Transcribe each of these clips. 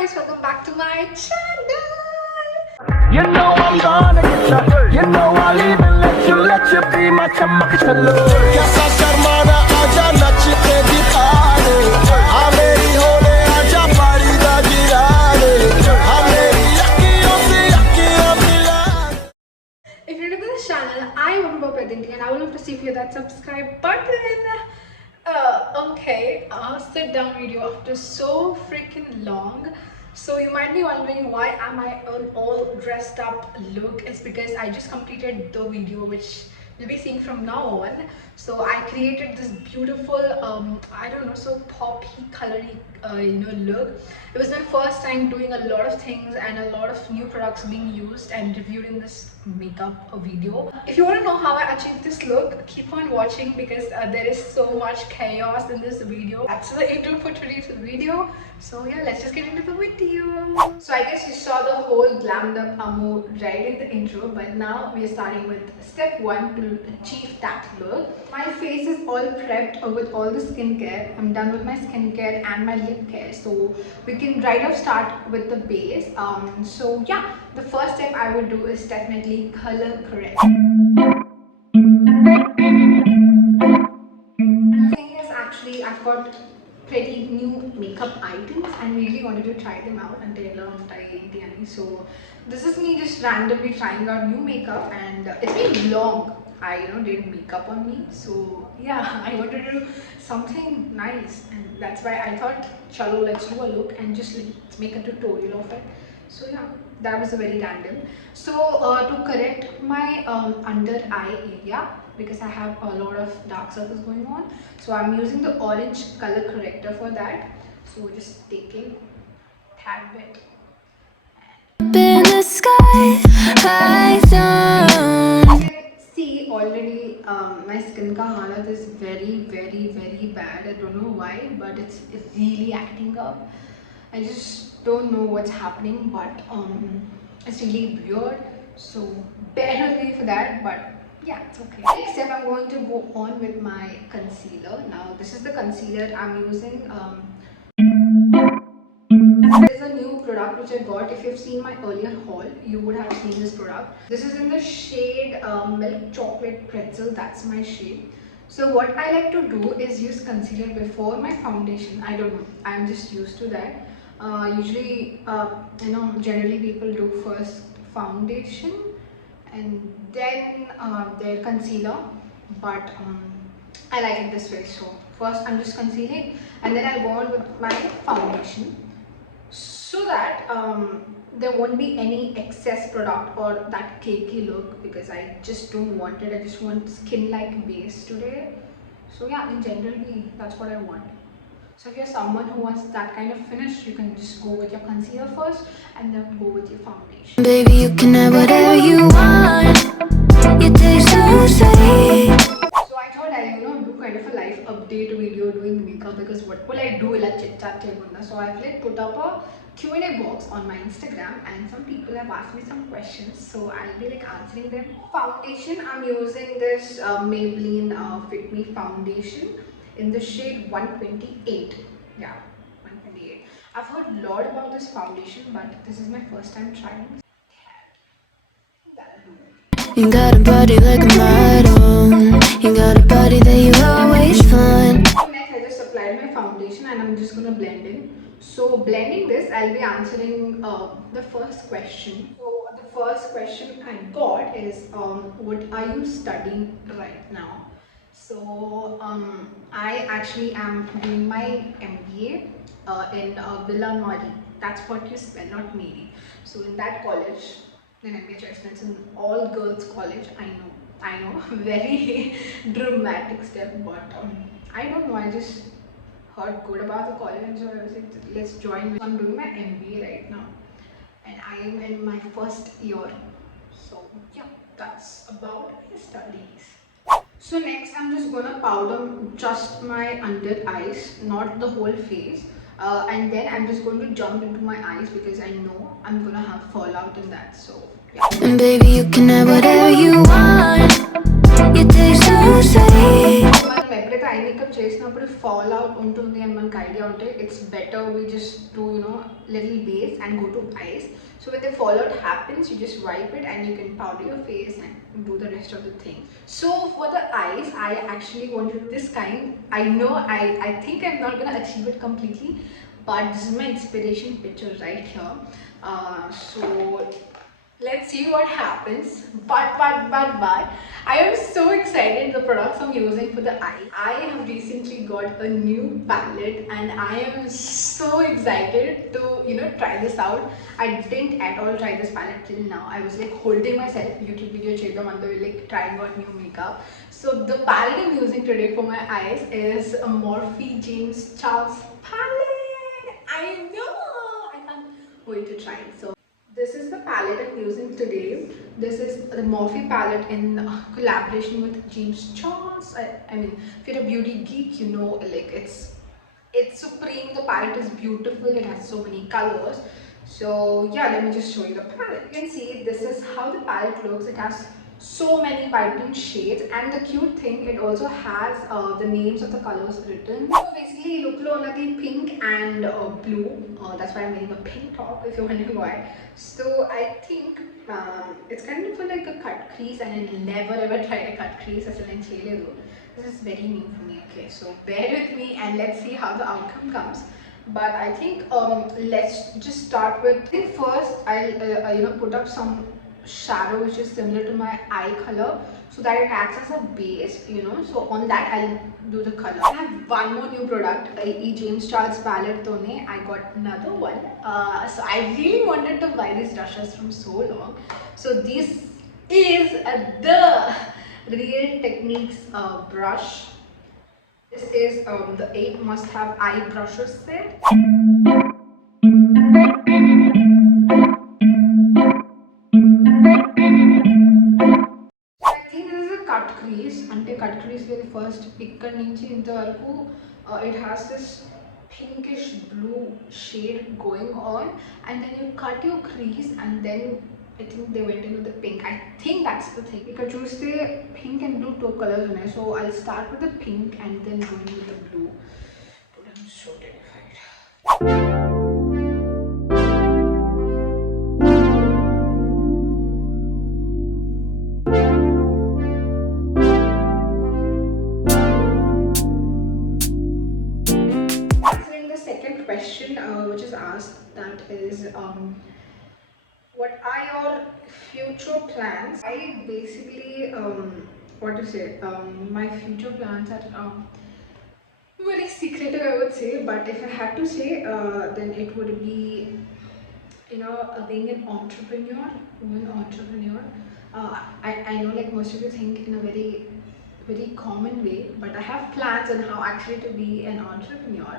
guys, welcome back to my channel. You know I'm gonna get ya. You know I'll even let you be my chamak chalo. Kaisa sharmana aaja nachte dikhane. Ha meri hone aaja pari da girane. Ha meri akhiyon se akhiyon milane. If you're new to this channel, I am Brianna and I would love to see if you hit that subscribe button. Okay, sit down video after so freaking long. So you might be wondering why am I all dressed up look. It's because I just completed the video which you'll be seeing from now on. So I created this beautiful I don't know, so poppy colory look. It was my first time doing a lot of things and a lot of new products being used and reviewed in this makeup video. If you want to know how I achieved this look, keep on watching because there is so much chaos in this video. That's the intro for today's video. So yeah, let's just get into the video. So I guess you saw the whole glammed up Amo right in the intro, but now we are starting with step 1 to achieve that look. My face is all prepped with all the skincare. I'm done with my skincare and my lip care, so we can right off start with the base. So yeah, the first step I would do is definitely color correct. The thing is, actually I've got pretty new makeup items and really wanted to try them out until KiaNi. So this is me just randomly trying out new makeup, and it's been long I did makeup on me. So yeah, I wanted to do something nice, and that's why I thought chalo, let's do a look and just let's make a tutorial of it. So yeah, that was a very random. So to correct my under eye area, because I have a lot of dark circles going on, so I'm using the orange color corrector for that. So just taking that bit. Up in the sky, high down. You can see already my skin ka halat is very bad. I don't know why, but it's really acting up. I just don't know what's happening, but it's really weird. So bear with me for that, but yeah, it's okay. Next step, I'm going to go on with my concealer. Now this is the concealer I'm using. This is a new product which I got. If you've seen my earlier haul, you would have seen this product. This is in the shade Milk Chocolate Pretzel. That's my shade. So what I like to do is use concealer before my foundation. I don't know, I'm just used to that. Usually generally people do first foundation and then their concealer, but I like it this way. So first I'm just concealing and then I'll go on with my foundation, so that there won't be any excess product or that cakey look, because I just don't want it. I just want skin like base today. So yeah, in generally that's what I want. So if you're someone who wants that kind of finish, you can just go with your concealer first and then go with your foundation. Baby, you can have whatever you want. You taste so sweet. So I thought I'll do kind of a life update video doing makeup, because what will I do? So I've put up a Q&A box on my Instagram and some people have asked me some questions, so I'll be answering them. Foundation, I'm using this Maybelline Fit Me foundation in the shade 128. Yeah, 128. I've heard a lot about this foundation, but this is my first time trying. You got a body like a model. You got a body that you always find. So next, I just applied my foundation and I'm just gonna blend in. So blending this, I'll be answering the first question. So the first question I got is, what are you studying right now? So I actually am doing my MBA in Villamari. That's what you spell, not Mary. So in that college, then MBA choice, it's an all girls college. I know, very dramatic step, but I don't know, I just heard good about the college, and so I was like, let's join. I'm doing my MBA right now and I am in my first year. So yeah, that's about my studies. So next I'm just gonna powder just my under eyes, not the whole face, and then I'm just going to jump into my eyes because I know I'm gonna have fallout in that. So yeah. And baby, you can have whatever you want. You taste so sweet. One ఎప్పుడైతే eye makeup చేసినప్పుడు fall out ఉంటుంది అని మనకు idea ఉంటే it's better we just do little base and go to ice. So when the fallout happens, you just wipe it and you can powder your face and do the rest of the thing. So for the eyes, I actually wanted this kind. I know I think I'm not gonna achieve it completely, but this is my inspiration picture right here. So let's see what happens. But I am so excited the products I'm using for the eye. I have recently got a new palette and I am so excited to try this out. I didn't at all try this palette till now. I was like holding myself YouTube video chedam and like trying out new makeup. So the palette I'm using today for my eyes is a Morphe James Charles palette. I know I can't wait to try it. So this is the palette I'm using today. This is the Morphe palette in collaboration with James Charles. I mean, if you're a beauty geek, like it's supreme. The palette is beautiful. It has so many colors. So yeah, let me just show you the palette. You can see this is how the palette looks. It has so many vibrant shades, and the cute thing, it also has the names of the colors written. So basically look lo the pink and blue. That's why I'm wearing a pink top, if you're wondering why. So I think it's kind of like a cut crease, and I never ever tried a cut crease as an enchilada. This is very new for me. Okay, so bear with me and let's see how the outcome comes. But I think let's just start with, I think first I'll put up some shadow which is similar to my eye color so that it acts as a base, so on that I'll do the color. I have one more new product, James Charles palette tone. I got another one, so I really wanted to buy these brushes from so long. So this is the Real Techniques brush. This is the 8 must-have eye brushes set. Cut crease, ante cut crease lo first ikkad nunchi inta varaku it has this pinkish blue shade going on, and then you cut your crease and then I think they went into the pink. I think that's the thing. Ikkada chuste pink and blue two colors unnai, so I'll start with the pink and then go into the blue. But I'm so terrified. Question which is asked, that is what are your future plans? I basically what to say, my future plans are very secretive, I would say, but if I had to say then it would be being an entrepreneur, woman entrepreneur. I know like most of you think in a very common way, but I have plans on how actually to be an entrepreneur.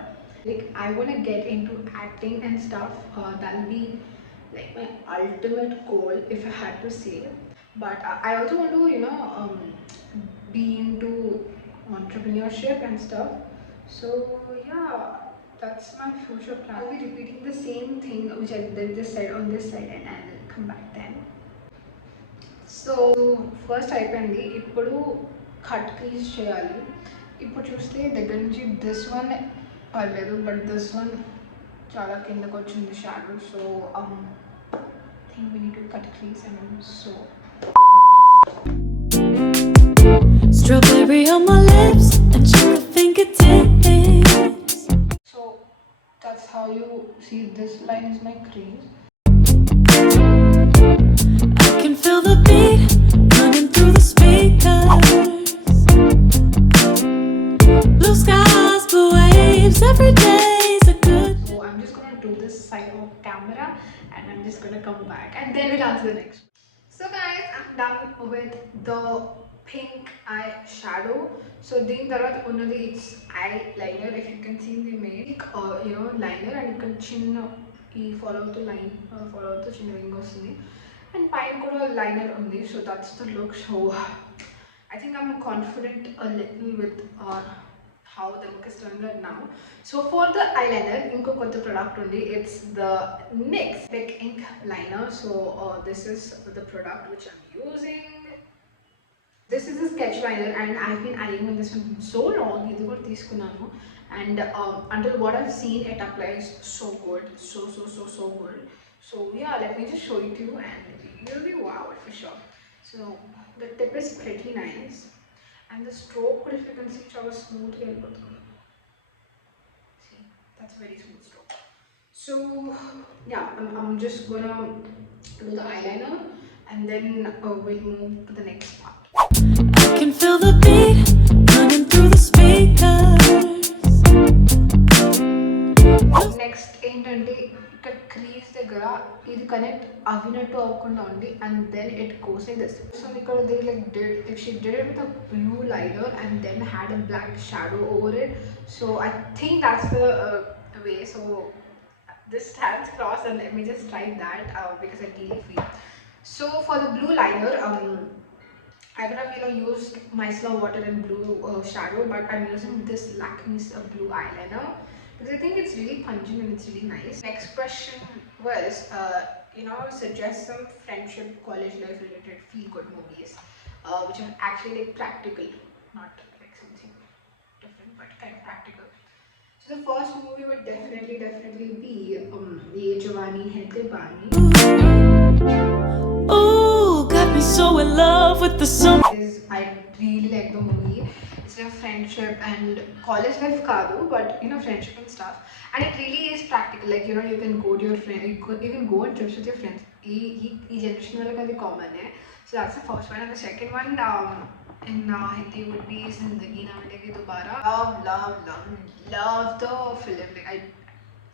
Like I want to get into acting and stuff. That'll be like my ultimate goal if I had to say. But I also want to be into entrepreneurship and stuff. So yeah, that's my future plan. I'll be repeating the same thing which I did this side on this side, and I'll come back then. So first అయిపోయింది. ఇప్పుడు cut crease చేయాలి. ఇప్పుడు చూస్తే దగ్గర నుంచి this one పర్లేదు, but this one చాలా కిందకు వచ్చింది shadow. So think we need to cut crease and so Strawberry on my lips and sugar fingertips. So that's how you see this line is my crease. I can feel the beat running through the speakers. Blue skies, blue waves, every day's a good. So I'm just gonna do this side of camera and I'm just gonna come back and then we'll answer the next. So guys, I'm done with the pink eye shadow. So then tarat unnadi it's eyeliner. If you can see in the image, liner, and you can chinna follow the line, follow the chinna wing ostundi, and pine kuda liner undi. So that's the look. So I think I'm confident a little with how the look is turning right now. So for the eyeliner, inko konta product undi. It's the NYX Big Ink liner. So this is the product which I'm using. This is a sketch liner and I've been eyeing on this one so long. ఇది కూడా తీసుకున్నాను and until what I've seen it applies so good, so good. So yeah, let me just show it to you and you'll be wowed for sure. So the tip is pretty nice and the stroke, if you can see, చాలా smooth గా వెళ్ళిపోతుంది. See, that's a very smooth stroke. So yeah, I'm just gonna do the eyeliner and then we'll move to the next part. I can feel the beat running through the speakers. Next ఏంటంటే ఇక్కడ crease దగ్గర ఇది connect అవినట్టు అవ్వకుండా ఉంది and then it goes like this. So ఇక్కడ they like did she did it with a blue liner and then had a black shadow over it. So I think that's the way. So this stands cross and let me just try that because I really feel. So for the blue liner, I could have used micellar water and blue shadow, but I'm using this Lakme's blue eyeliner because I think it's really pungent and it's really nice. Next question was suggest some friendship, college life related feel good movies which are actually like practical, not like something different but kind of practical. So the first movie would definitely be Ye Jawani Hai Diwani. Ooh, got me so in love with the summer. I really like the movie. It's like friendship and college life kaadu, but friendship and stuff. And it really is practical. Like you can go to your friend, you can go on trips with your friends. Ee generation wala kadi common hai. So that's the first one. And the second one in Hindi would be Zindagi Na Milegi Dobara. Love the film. Like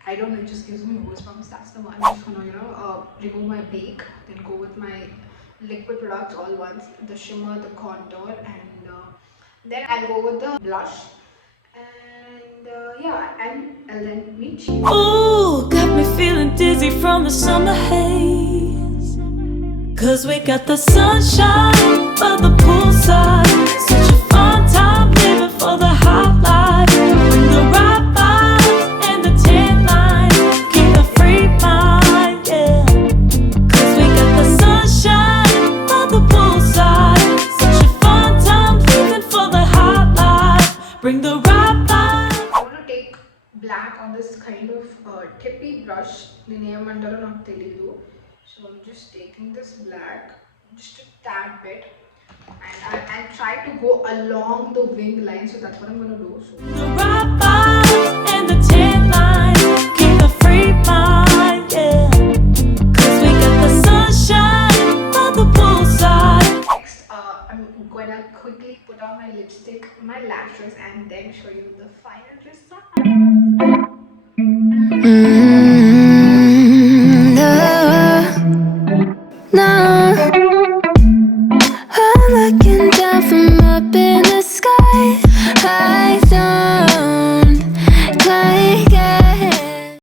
I don't know, it just gives me goosebumps. That's the one. I'm just gonna remove my bake, then go with my liquid products all once, the shimmer, the contour, and then I'll go with the blush, and then meet you. Ooh, got me feeling dizzy from the summer haze. 'Cause we got the sunshine by the poolside. Such a fun time living for the hot life. Bring the right vibes and the tan line. Keep a free mind, yeah. 'Cause we got the sunshine by the poolside. Such a fun time living for the hot life. Bring the right vibes. I want to take black on this kind of tippy brush. Neneyamantaro naku teliyadu. So I'm just taking this black, just a tad bit, and I'll try to go along the wing line. So that's what I'm gonna do. So The right vibes and the tan line. Keep a free mind, yeah. 'Cause we got the sunshine by the poolside. next, I'm gonna quickly put on my lipstick, my lashes, and then show you the final result. No, I'm looking down from